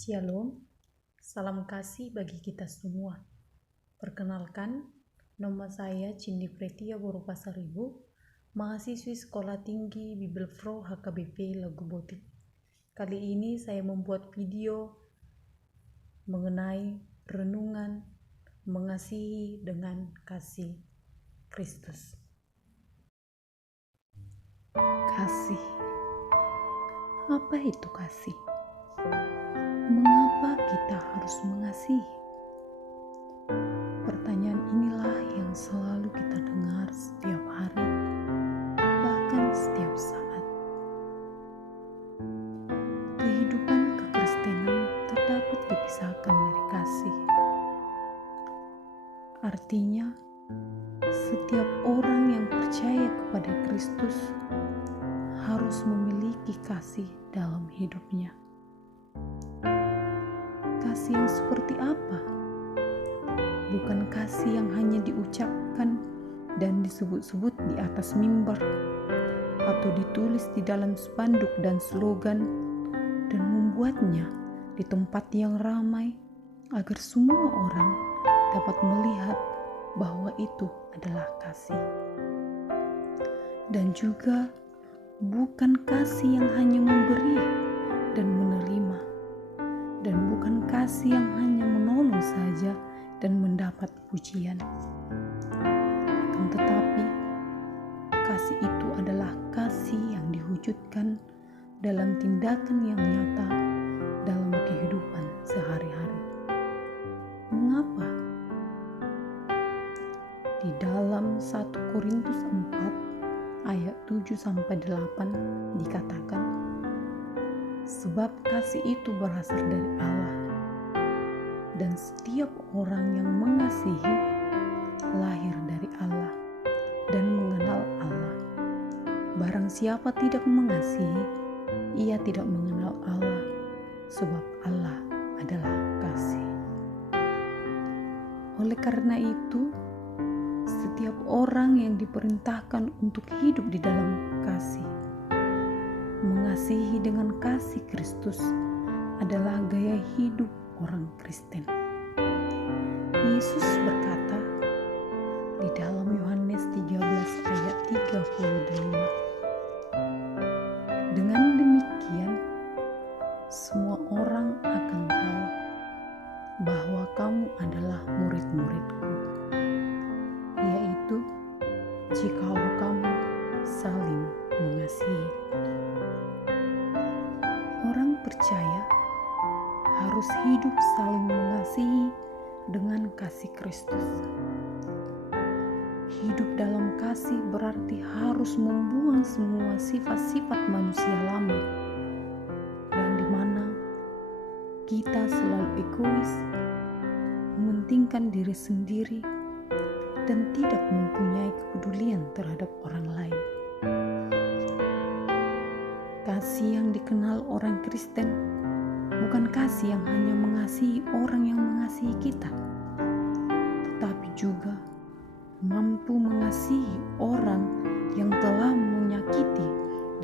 Shalom, salam kasih bagi kita semua. Perkenalkan, nama saya Cindy Pretia Borupasaribu, mahasiswi Sekolah Tinggi Bibelfro HKBP Lagubotik. Kali ini saya membuat video mengenai renungan mengasihi dengan kasih Kristus. Kasih. Apa itu kasih? Mengapa kita harus mengasihi? Pertanyaan inilah yang selalu kita dengar setiap hari, bahkan setiap saat. Kehidupan kekristenan tak dapat dipisahkan dari kasih. Artinya, setiap orang yang percaya kepada Kristus harus memiliki kasih dalam hidupnya. Kasih yang seperti apa? Bukan kasih yang hanya diucapkan dan disebut-sebut di atas mimbar atau ditulis di dalam spanduk dan slogan dan membuatnya di tempat yang ramai agar semua orang dapat melihat bahwa itu adalah kasih. Dan juga bukan kasih yang hanya memberi dan menerima, dan bukan kasih yang hanya menolong saja dan mendapat pujian. Akan tetapi, kasih itu adalah kasih yang diwujudkan dalam tindakan yang nyata dalam kehidupan sehari-hari. Mengapa? Di dalam 1 Korintus 4 ayat 7-8 dikatakan, sebab kasih itu berasal dari Allah, dan setiap orang yang mengasihi lahir dari Allah dan mengenal Allah. Barang siapa tidak mengasihi, ia tidak mengenal Allah, sebab Allah adalah kasih. Oleh karena itu, setiap orang yang diperintahkan untuk hidup di dalam kasih, mengasihi dengan kasih Kristus adalah gaya hidup orang Kristen. Yesus berkata di dalam Yohanes 13 ayat 35, dengan demikian semua orang akan tahu bahwa kamu adalah murid-muridku, yaitu jikalau kamu saling mengasihi. Orang percaya harus hidup saling mengasihi dengan kasih Kristus. Hidup dalam kasih berarti harus membuang semua sifat-sifat manusia lama, yang dimana kita selalu egois, mementingkan diri sendiri, dan tidak mempunyai kepedulian terhadap orang lain. Kasih yang dikenal orang Kristen bukan kasih yang hanya mengasihi orang yang mengasihi kita, tetapi juga mampu mengasihi orang yang telah menyakiti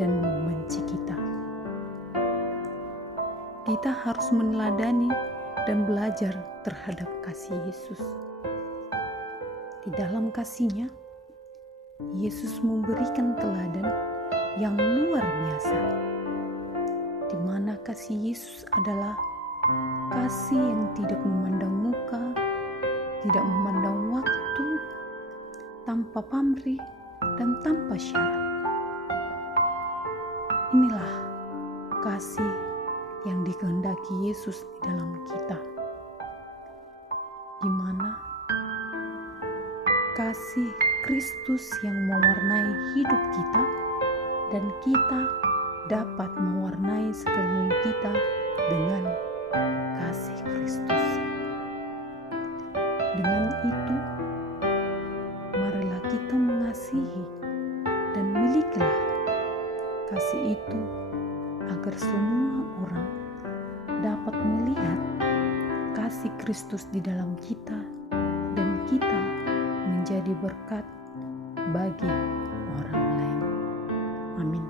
dan membenci kita. Kita harus meneladani dan belajar terhadap kasih Yesus. Di dalam kasih-Nya, Yesus memberikan teladan yang luar biasa, di mana kasih Yesus adalah kasih yang tidak memandang muka, tidak memandang waktu, tanpa pamrih dan tanpa syarat. Inilah kasih yang dikehendaki Yesus di dalam kita, di mana kasih Kristus yang mewarnai hidup kita, dan kita dapat mewarnai sekeliling kita dengan kasih Kristus. Dengan itu, marilah kita mengasihi dan milikilah kasih itu agar semua orang dapat melihat kasih Kristus di dalam kita dan kita menjadi berkat bagi orang lain. Amin.